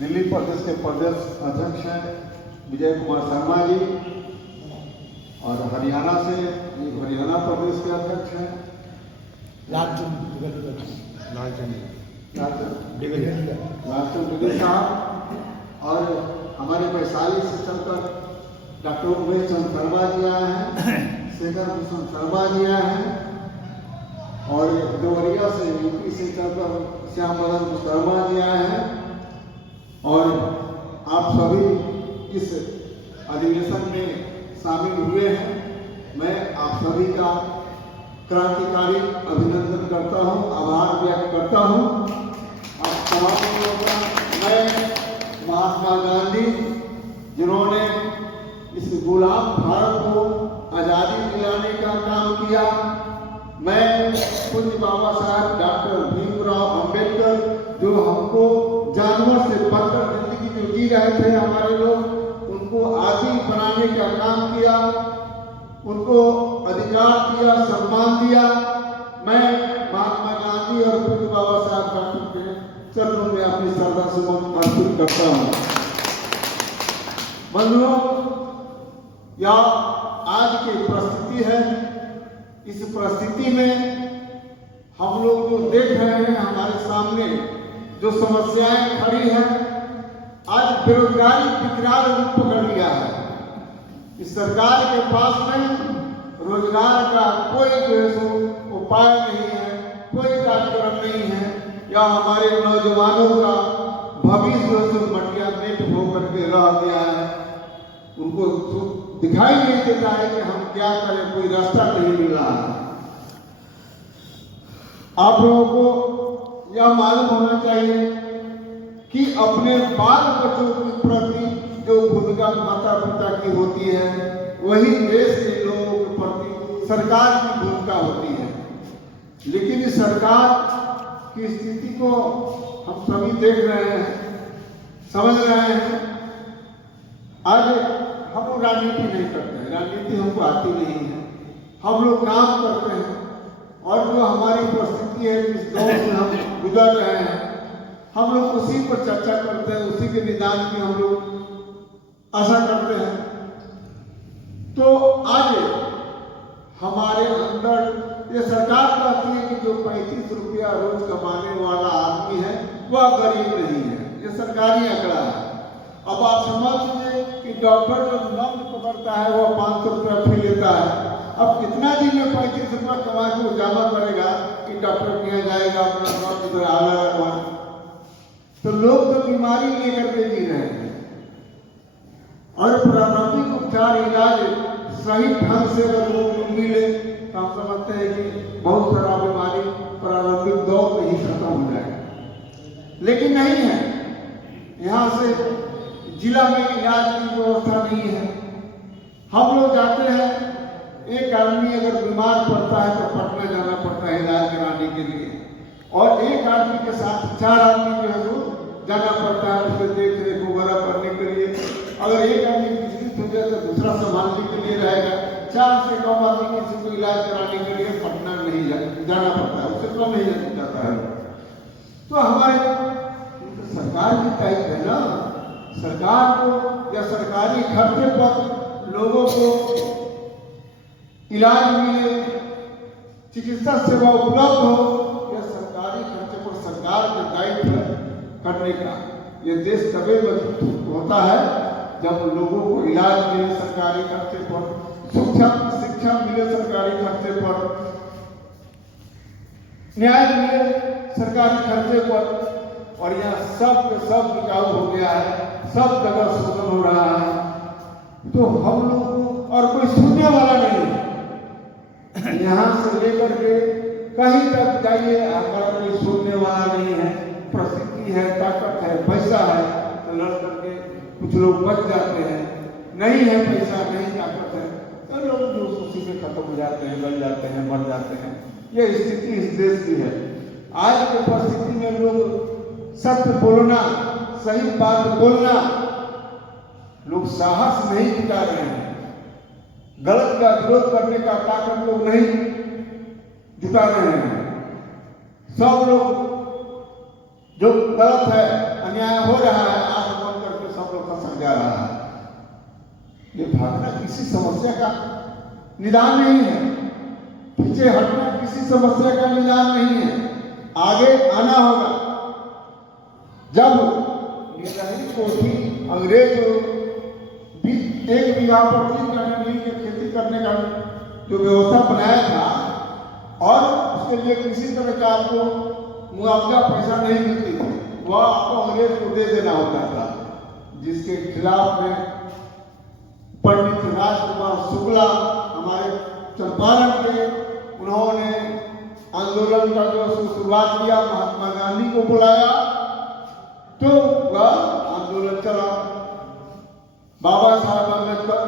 दिल्ली प्रदेश के प्रदेश अध्यक्ष हैं विजय कुमार शर्मा जी, और हरियाणा से हरियाणा प्रदेश के अध्यक्ष हैं लालचंद डिग्री साहब, और हमारे वैशाली से चलकर डॉक्टर उमेश चंद शर्मा जी आए हैं, शेखर भूषण शर्मा जी आए हैं, और देवरिया से यूपी से चलकर श्याम बदन शर्मा जी आए हैं। और आप सभी इस अधिवेशन में शामिल हुए हैं। मैं आप सभी का क्रांतिकारी अभिनंदन करता हूं, आभार व्यक्त करता हूं। आप तमाम लोगों का मैं महात्मा गांधी जिन्होंने इस गुलाम भारत को आज़ादी दिलाने का काम किया, मैं पूज्य बाबा साहब डॉक्टर भीमराव अंबेडकर जो हमको जानवर से बढ़कर जिंदगी जो जी रहे थे हमारे लोग, उनको आदि बनाने का काम किया, उनको अधिकार दिया, सम्मान दिया। मैं महात्मा गांधी और पूज्य बाबा साहब डॉक्टर के चरणों में अपनी श्रद्धा सुमन अर्पित करता हूँ। बंधुओं, यह आज की परिस्थिति है। इस परिस्थिति में हम लोग जो देख रहे हैं हमारे सामने जो समस्याएं खड़ी हैं, आज बेरोजगारी विकराल रूप पकड़ लिया है। इस सरकार के पास में रोजगार का कोई उपाय नहीं है, कोई कार्यक्रम नहीं है, या हमारे नौजवानों का भविष्य मटिया मेट होकर के रह गया है। उनको दिखाई नहीं देता है कि हम क्या करें, कोई रास्ता नहीं मिल रहा है। आप लोगों को यह मालूम होना चाहिए कि अपने बाल बच्चों के प्रति जो भूमिका माता पिता की होती है, वही देश के लोगों के प्रति सरकार की भूमिका होती है। लेकिन इस सरकार की स्थिति को हम सभी देख रहे हैं, समझ रहे हैं। आज हम लोग राजनीति नहीं करते हैं, राजनीति हमको आती नहीं है, हम लोग काम करते हैं, और जो हमारी परिस्थिति है, जिस दौर से हम गुजर रहे हैं, हम लोग उसी पर चर्चा करते हैं, उसी के निदान की हम लोग आशा करते हैं। तो आज हमारे अंदर ये सरकार कहती है कि जो 35 रुपया रोज कमाने वाला आदमी है वह गरीब नहीं है, ये सरकारी आंकड़ा है। अब आप समझ लीजिए कि डॉक्टर जो नब्ज पकड़ता है वह 500 रुपया फी लेता है। अब कितना दिन में 35 रुपया कमा के वो जमा करेगा कि डॉक्टर के यहाँ जाएगा, अपना नब्ज उधर आला लगवाने। तो लोग तो बीमारी लेकर के जी रहे हैं, और प्रारंभिक उपचार इलाज सही ढंग से अगर लोग मिले तो हम समझते हैं कि बहुत सारा बीमारी प्रारंभिक दौर में ही खत्म हो जाएगा। लेकिन नहीं है, यहाँ से जिला में इलाज की व्यवस्था नहीं है। हम लोग जाते हैं, एक आदमी अगर बीमार पड़ता है तो पटना जाना पड़ता है इलाज कराने के लिए, और एक आदमी के साथ 4 आदमी जो है वो जाना पड़ता है उसके देख रेख वगैरह करने के लिए। अगर एक आदमी विचलित हो जाए तो दूसरा संभालने के लिए रहेगा। 4 से कम आदमी किसी को इलाज कराने के लिए पटना नहीं जाना पड़ता है, उससे कम नहीं जाता है। तो हमारे सरकार की टाइप है ना, सरकार को या सरकारी खर्चे पर लोगों को इलाज मिले, चिकित्सा सेवा उपलब्ध हो, या सरकारी खर्चे पर सरकार का दायित्व करने का। ये देश तभी मजबूत होता है जब लोगों को इलाज मिले सरकारी खर्चे पर, शिक्षा मिले सरकारी खर्चे पर, न्याय मिले सरकारी खर्चे पर। और यहाँ सब बिकाऊ हो गया है, सब जगह शोषण हो रहा है। तो हम लोग और कोई सुनने वाला नहीं है। यहाँ से लेकर के कहीं तक जाइए, हमारा कोई सुनने वाला नहीं है। प्रसिद्धि है, ताकत है, पैसा है, तो लड़ करके कुछ लोग बच जाते हैं। नहीं है पैसा, नहीं ताकत है, तो लोग जो उसी में खत्म हो जाते हैं, गल जाते हैं, मर जाते हैं। यह स्थिति इस देश की है। आज की परिस्थिति में लोग सत्य बोलना, सही बात बोलना, लोग साहस नहीं जुटा रहे हैं। गलत का विरोध करने का ताकत लोग नहीं जुटा रहे हैं। सब लोग जो गलत है अन्याय हो रहा है, आंख बंद करके सब लोग खसक जा रहा है। ये भागना किसी समस्या का निदान नहीं है, पीछे हटना किसी समस्या का निदान नहीं है, आगे आना होगा। जब निर्धारित कोठी अंग्रेज एक बीघा पर 3 कट्ठा की खेती करने का जो व्यवस्था बनाया था और उसके लिए किसी तरह का आपको मुआवजा पैसा नहीं मिलती थी, वह आपको अंग्रेज को दे देना होता था, जिसके खिलाफ में पंडित राजकुमार शुक्ला हमारे चंपारण के, उन्होंने आंदोलन का जो शुरुआत किया, महात्मा गांधी को बुलाया तो वह आंदोलन चला। बाबा साहब अम्बेडकर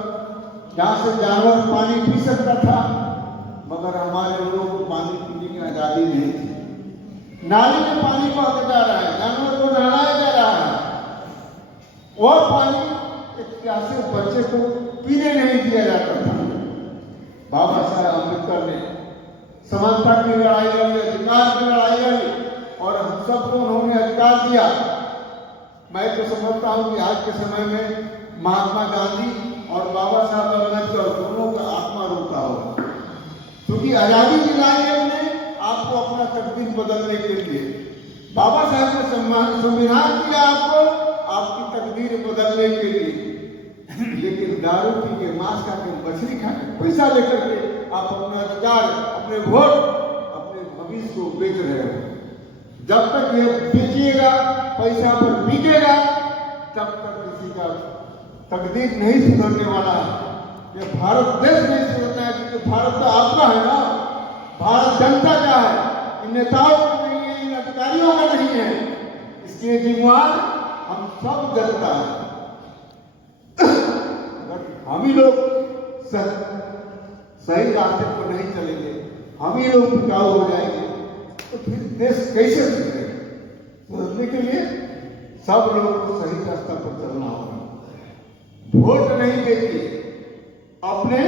जहाँ से जानवर पानी पी सकता था, मगर हमारे लोगों को पानी पीने की आजादी नहीं थी। नाली में पानी बहता जा रहा है, जानवर को नहलाया जा रहा है, वह पानी एक प्यासे बच्चे को पीने नहीं दिया जाता था। बाबा साहब अम्बेडकर ने समानता की लड़ाई लड़ी, अधिकार की लड़ाई लड़ी और हम सबको उन्होंने अधिकार दिया। मैं तो समझता हूँ कि आज के समय में महात्मा गांधी और बाबा साहब अम्बेडकर दोनों का आत्मा रोता होगा, क्योंकि आजादी दिलाई है उन्हें आपको अपना तकदीर बदलने के लिए। बाबा साहब ने संविधान दिया आपको आपकी तकदीर बदलने के लिए, लेकिन दारू पी के, मांस खा के, मछली खा के, पैसा लेकर के आप अपना अधिकार, अपने वोट, अपने भविष्य को बेच रहे हो। जब तक ये बेचिएगा, पैसा पर बिकेगा, तब तक किसी का तकदीर नहीं सुधरने वाला है। ये भारत देश नहीं सुधरना है, क्योंकि भारत तो आपका है ना, भारत जनता का है, इन नेताओं का नहीं है, इन अधिकारियों का नहीं है। इसलिए जिम्मेवार हम सब जनता है। अगर हम ही लोग सही रास्ते पर नहीं चलेंगे, हम ही लोग टिकाऊ हो जाएंगे, तो फिर देश कैसे सुधरेगा? सुधरने के लिए सब लोगों को सही रास्ता पर चलना होगा। वोट नहीं देखिए, अपने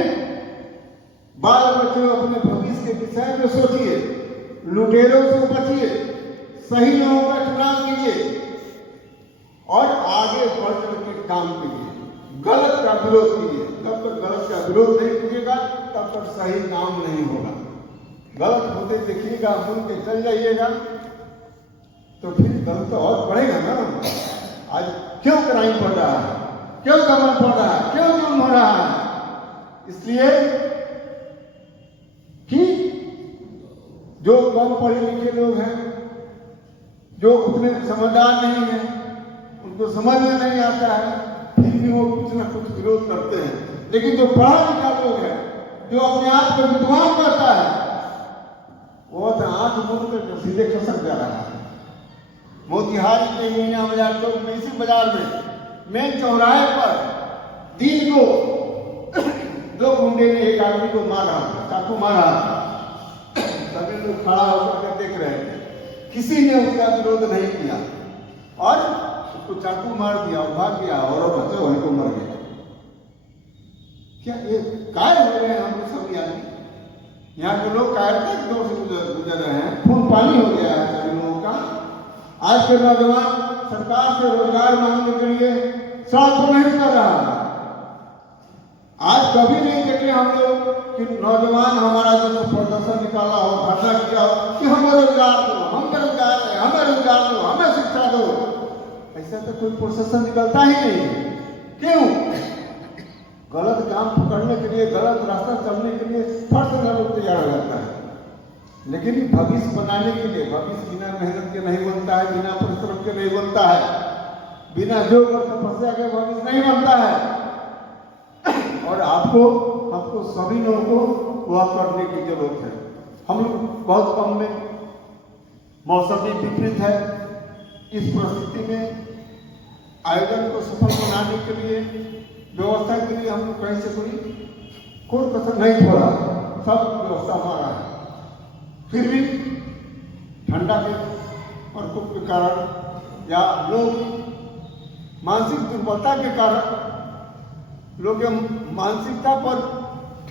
बाल बच्चों, अपने भविष्य के विषय में सोचिए, लुटेरों से बचिए, सही लोगों का चुनाव कीजिए और आगे बढ़ के काम कीजिए, गलत का विरोध कीजिए। जब तक गलत का विरोध नहीं कीजिएगा तब तक सही काम नहीं होगा। गलत होते देखिएगा, मुड़ के चल जाइएगा, तो फिर गलत तो और बढ़ेगा ना। आज क्यों क्राइम बढ़ रहा है, क्यों दमन बढ़ रहा है, क्यों जुल्म हो रहा है? इसलिए कि जो कम पढ़े लिखे लोग हैं, जो उतने समझदार नहीं है, उनको समझ में नहीं आता है, फिर भी वो कुछ ना कुछ विरोध करते हैं। लेकिन जो पढ़ा लिखा लोग है, जो अपने आप को विद्वान करता है, वो तो आंख मूंद कर सीधे खसक जा रहा है। मोतिहारी के मीना बाजार चौक में, इसी बाजार में मेन चौराहे पर दिन को 2 गुंडे ने एक आदमी को मारा, चाकू मारा। सभी लोग खड़ा होकर देख रहे थे, किसी ने उसका विरोध नहीं किया और उसको चाकू मार दिया और भाग गया और बच्चे वहीं को मर गए। क्या ये काय हो रहे हैं हम लोग सभी आदमी? यहाँ के लोग कायरता के दौर से गुजर रहे हैं, खून पानी हो गया है सभी लोगों का। आज के नौजवान सरकार से रोजगार मांगने के लिए सड़क पर नहीं कर रहा है। आज कभी नहीं देखे हम लोग कि नौजवान हमारा जो प्रदर्शन निकाला हो, धरना किया हो कि हमें रोजगार दो, हम बेरोजगार हैं, हमें रोजगार दो, हमें शिक्षा दो। ऐसा तो कोई प्रोसेसन निकलता ही नहीं। क्यों? गलत काम पकड़ने के लिए, गलत रास्ता चलने के लिए फट से लोग तैयार हो जाता है। लेकिन भविष्य बनाने के लिए, भविष्य बिना मेहनत के नहीं बनता है, बिना परिश्रम के नहीं बनता है, बिना योग और तपस्या के भविष्य नहीं बनता है। और आपको, हमको सभी लोगों को वह करने की जरूरत है। हम लोग बहुत कम में, मौसम भी विपरीत है, इस परिस्थिति में आयोजन को सफल बनाने के लिए, व्यवस्था के लिए हम लोग कहीं से कोई कसर नहीं छोड़ा, सब व्यवस्था हमारा है। फिर भी ठंडा के प्रकोप के कारण या लोग मानसिक दुर्बलता के कारण लोग मानसिकता पर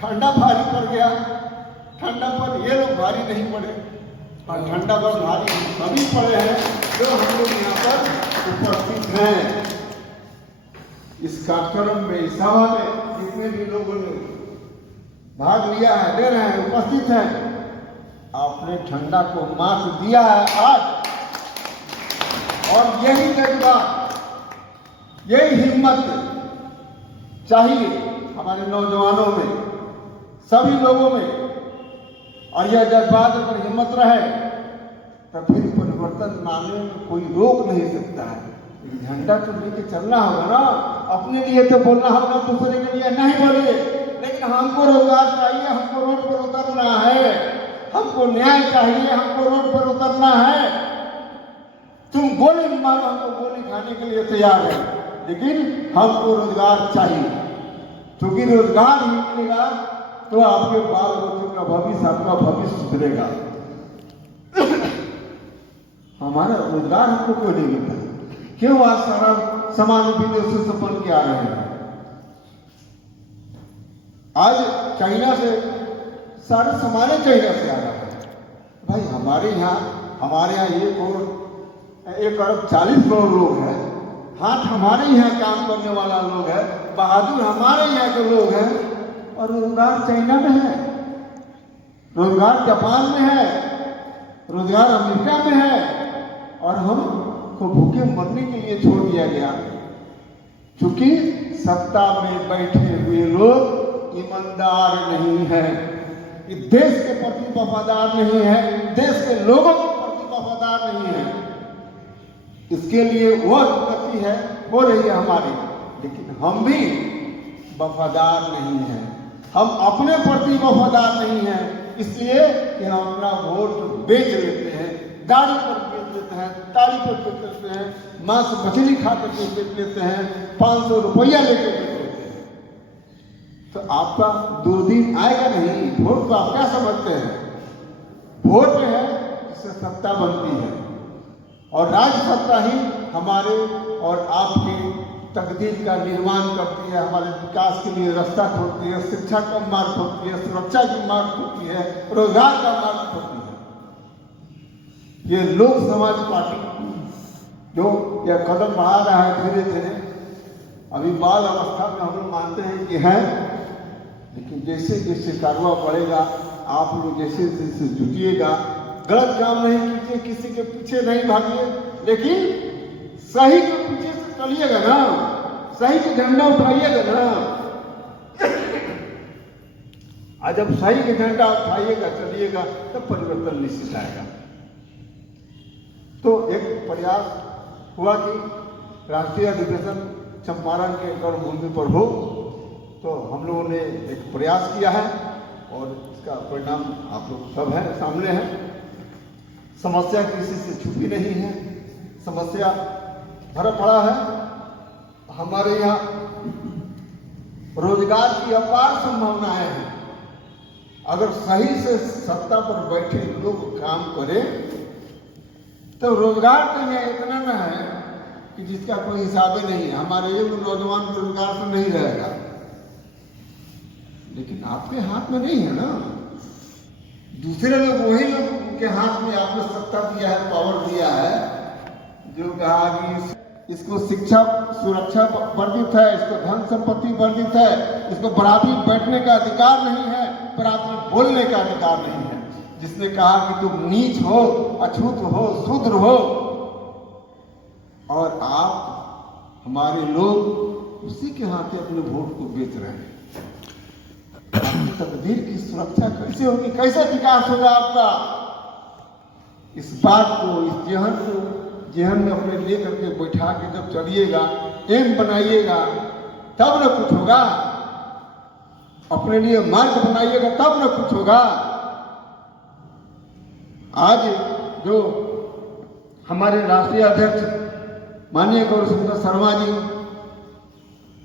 ठंडा भारी पड़ गया, ठंडा पर ये लोग भारी नहीं पड़े और ठंडा पर भारी सभी पड़े हैं जो हम लोग यहाँ पर उपस्थित हैं इस कार्यक्रम में, इस सभा में जितने भी लोगों ने भाग लिया है, ले रहे हैं, उपस्थित हैं, आपने ठंडा को मात दिया है आज। और यही जज्बा, यही हिम्मत चाहिए हमारे नौजवानों में, सभी लोगों में। और यह जज्बात अगर हिम्मत रहे तो फिर परिवर्तन लाने में कोई रोक नहीं सकता है। झंडा तो लेके चलना होगा ना, अपने लिए तो बोलना होगा, दूसरे के लिए नहीं बोले। लेकिन हमको रोजगार चाहिए, हमको रोड पर उतरना है, हमको न्याय चाहिए, हमको रोड पर उतरना है। तुम गोली मारो, हमको गोली खाने के लिए तैयार है, लेकिन हमको रोजगार चाहिए। क्योंकि रोजगार ही मिलेगा तो आपके बाल बच्चों का भविष्य, आपका भविष्य सुधरेगा। हमारा रोजगार हमको क्यों नहीं मिलता? क्यों आज सारा सामान विदेशों से बन के आ रहे हैं? आज चाइना से सारे सामान चाइना से आ रहा है। भाई हमारे यहाँ 1,40,00,000,000 लोग हैं, हाथ हमारे यहाँ काम करने वाला लोग है, बहादुर हमारे यहाँ के लोग हैं, और रोजगार चाइना में है, रोजगार जापान में है, रोजगार अमेरिका में है, और हमको भूखे मरने के लिए छोड़ दिया गया। क्योंकि सत्ता में बैठे हुए लोग ईमानदार नहीं है, देश के प्रति वफादार नहीं है, देश के लोगों के प्रति वफादार नहीं है। इसके लिए वह गति है, हो रही है हमारी, लेकिन हम भी वफादार नहीं हैं। हम अपने प्रति वफादार नहीं हैं, इसलिए कि हम अपना वोट बेच लेते हैं, गाड़ी पर बेच लेते हैं, ताड़ी पर बेच लेते हैं, मांस मछली खा करके बेच लेते हैं, 500 रुपया लेके बेच लेते हैं। तो आपका दुर्दिन आएगा नहीं। वोट को आप क्या समझते हैं? वोट है जिससे सत्ता बनती है, और राज्य सत्ता ही हमारे और आपकी तकदीर का निर्माण करती है, हमारे विकास के लिए रास्ता खोलती है, शिक्षा का मार्ग खोलती है, सुरक्षा की मार्ग खोलती है, रोजगार का मार्ग खोलती है। ये लोक समाज पार्टी जो यह कदम बढ़ा रहा है धीरे धीरे, अभी बाल अवस्था में हम लोग मानते हैं कि है, लेकिन जैसे जैसे कारवा बढ़ेगा, आप लोग जैसे जैसे जुटिएगा, गलत काम नहीं कीजिए, किसी के पीछे नहीं भागिए, लेकिन सही के पीछे से चलिएगा ना, सही के झंडा उठाइएगा ना। आज जब सही के झंडा उठाइएगा, चलिएगा, तब परिवर्तन निश्चित आएगा। तो एक प्रयास हुआ कि राष्ट्रीय अधिवेशन चंपारण के रणभूमि पर हो, तो हम लोगों ने एक प्रयास किया है, और इसका परिणाम आप लोग सब है, सामने है। समस्या किसी से छुपी नहीं है, समस्या भरा पड़ा है। हमारे यहाँ रोजगार की अपार संभावनाएं हैं। अगर सही से सत्ता पर बैठे लोग काम करें तो रोजगार तो यहाँ इतना न है कि जिसका कोई हिसाब ही नहीं है। हमारे ये नौजवान रोजगार तो नहीं रहेगा, लेकिन आपके हाथ में नहीं है ना, दूसरे लोग, वही लोग के हाथ में आपने सत्ता दिया है, पावर दिया है, जो कहा कि इसको शिक्षा सुरक्षा वर्जित है, इसको धन संपत्ति वर्जित है, इसको बराबरी बैठने का अधिकार नहीं है, बराबरी बोलने का अधिकार नहीं है, जिसने कहा कि तुम नीच हो, अछूत हो, शूद्र हो। और आप हमारे लोग उसी के हाथे अपने वोट को बेच रहे हैं। आपकी तकदीर की सुरक्षा कैसे होगी, कैसे विकास होगा आपका? इस बात को, इस जेहन में अपने लेकर के बैठा के जब चलिएगा, एम बनाइएगा, तब न कुछ होगा। अपने लिए मार्ग बनाइएगा, तब न कुछ होगा। आज जो हमारे राष्ट्रीय अध्यक्ष माननीय गौरव शर्मा जी,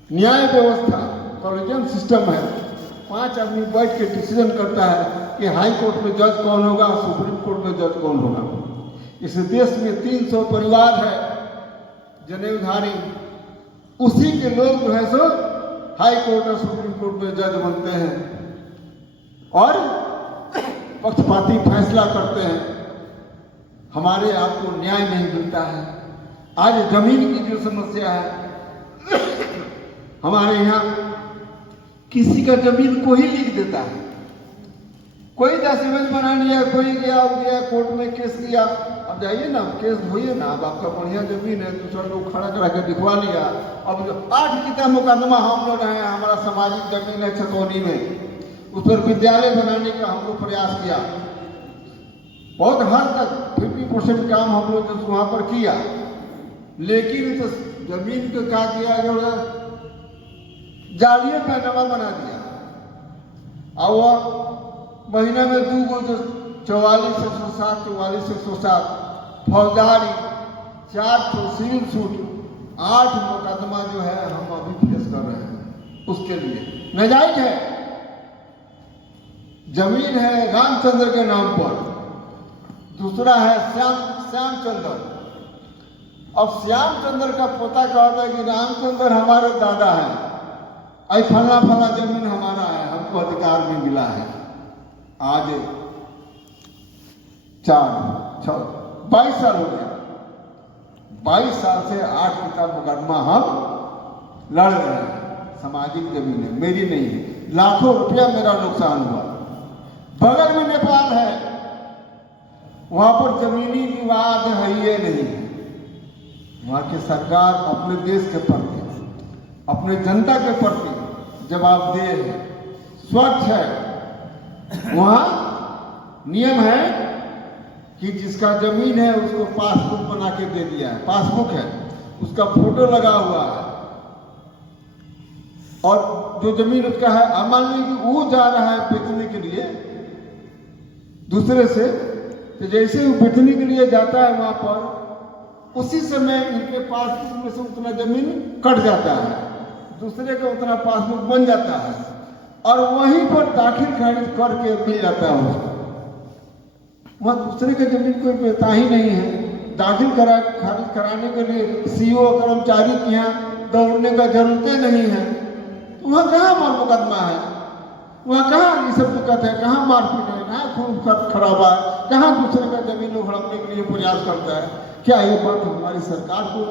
न्याय व्यवस्था कॉलेजियम सिस्टम है, 5 आदमी बैठ के डिसीजन करता है कि हाई कोर्ट में जज कौन होगा, सुप्रीम कोर्ट में जज कौन होगा। इस देश में 300 परिवार है जनेऊधारी, उसी के लोग जो है सो हाई कोर्ट और सुप्रीम कोर्ट में जज बनते हैं और पक्षपाती फैसला करते हैं। हमारे आपको न्याय नहीं मिलता है, आज जमीन की जो समस्या है, हमारे यहाँ किसी का जमीन को ही लिख देता है, कोई दस्तावेज बना लिया, कोई गया कोर्ट में केस किया, अब जाइए ना केस होइए ना, अब आपका बढ़िया जमीन है, दूसरा लोग खड़ा करा के दिखवा लिया। अब जो 8 की मुकदमा हम लोग रहे हैं, हमारा सामाजिक जमीन है छतौनी में, उस पर विद्यालय बनाने का हम लोग प्रयास किया, बहुत हद तक 50% काम हम लोग वहाँ पर किया, लेकिन तो जमीन को क्या किया गया, जालिए पैनामा बना दिया। और वह महीना में 2 गो जो 44,107, 44,107 फौजदारी, 400 सिविल सूट, 8 मुकदमा जो है हम अभी फेस कर रहे हैं। उसके लिए नाजायज है, जमीन है रामचंद्र के नाम पर, दूसरा है श्यामचंद्र। अब श्यामचंद्र का पोता कहता है कि रामचंद्र हमारे दादा है, आई फला फला जमीन हमारा है, हमको अधिकार में मिला है। आज 22 साल हो गया, 22 साल से 8 की मुकदमा हम लड़ रहे हैं। सामाजिक जमीन है, मेरी नहीं है, लाखों रुपया मेरा नुकसान हुआ। बगल में नेपाल है, वहां पर जमीनी विवाद है ये नहीं, वहां की सरकार अपने देश के प्रति, अपने जनता के प्रति जवाबदेह है, स्वच्छ है। वहां नियम है कि जिसका जमीन है उसको पासबुक बना के दे दिया है, पासबुक है, उसका फोटो लगा हुआ है, और जो जमीन उसका है, अब मान लीजिए कि वो जा रहा है बेचने के लिए दूसरे से, तो जैसे वो बेचने के लिए जाता है वहां पर, उसी समय इनके पासबुक में से उतना जमीन कट जाता है, दूसरे का उतना पासबुक बन जाता है, और वहीं पर दाखिल खारिज करके मिल जाता है उसको। वहां दूसरे के जमीन कोई बेचता ही नहीं है, दाखिल खारिज कराने के लिए सीओ कर्मचारी के यहाँ दौड़ने का जरूरत नहीं है। तो वहाँ कहाँ मार मुकदमा है, वहाँ कहाँ ये सब दिक्कत है, कहाँ मारपीट है, कहाँ खून खराबा है, कहाँ दूसरे का जमीन उखड़ने के लिए प्रयास करता है। क्या ये बात हमारी सरकार को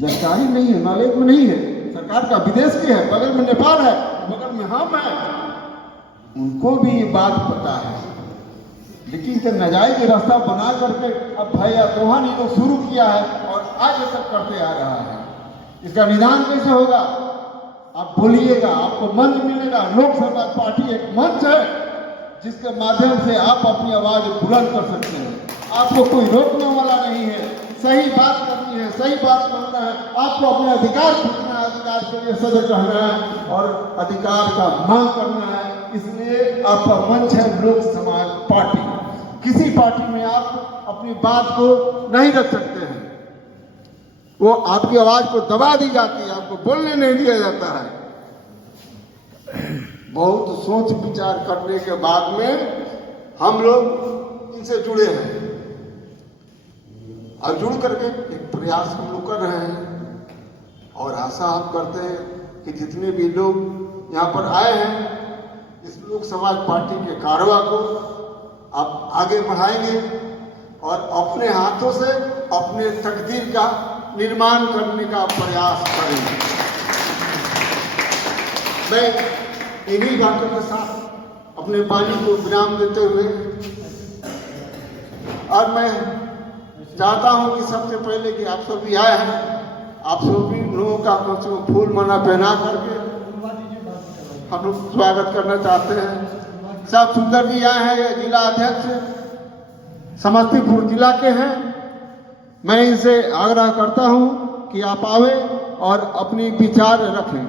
जानकारी नहीं है, नॉलेज में नहीं है? सरकार का विदेश की है, बगल में नेपाल है, बगल में हम हैं, उनको भी ये बात पता है, लेकिन तो नाजायज रास्ता बना करके अब भैया दोहान ये लोग शुरू किया है और आज ये सब करते आ रहा है। इसका निदान कैसे होगा? आप बोलिएगा, आपको मंच मिलेगा। लोक समाज पार्टी एक मंच है जिसके माध्यम से आप अपनी आवाज बुलंद कर सकते हैं, आपको कोई रोकने वाला नहीं है। सही बात करनी है, सही बात करना है, आपको अपने अधिकार पूछना है, अधिकार के लिए सजग रहना है और अधिकार का मांग करना है। इसलिए आपका मंच है लोक समाज पार्टी। किसी पार्टी में आप अपनी बात को नहीं रख सकते हैं, वो आपकी आवाज को दबा दी जाती है, आपको बोलने नहीं दिया जाता है। बहुत सोच विचार करने के बाद में हम लोग इनसे जुड़े हैं और जुड़ करके एक प्रयास हम लोग कर रहे हैं और आशा हम करते हैं कि जितने भी लोग यहाँ पर आए हैं इस लोक समाज पार्टी के कारवा को आप आगे बढ़ाएंगे और अपने हाथों से अपने तकदीर का निर्माण करने का प्रयास करेंगे। मैं इन्हीं बातों के साथ अपने वाणी को विराम देते हुए और मैं चाहता हूं कि सबसे पहले कि आप सभी आए हैं, आप सभी लोगों का कुछ फूल माला पहना करके हम लोग स्वागत करना चाहते हैं। सब सुंदर जी आए हैं, ये जिला अध्यक्ष समस्तीपुर जिला के हैं। मैं इनसे आग्रह करता हूं कि आप आवे और अपनी विचार रखें।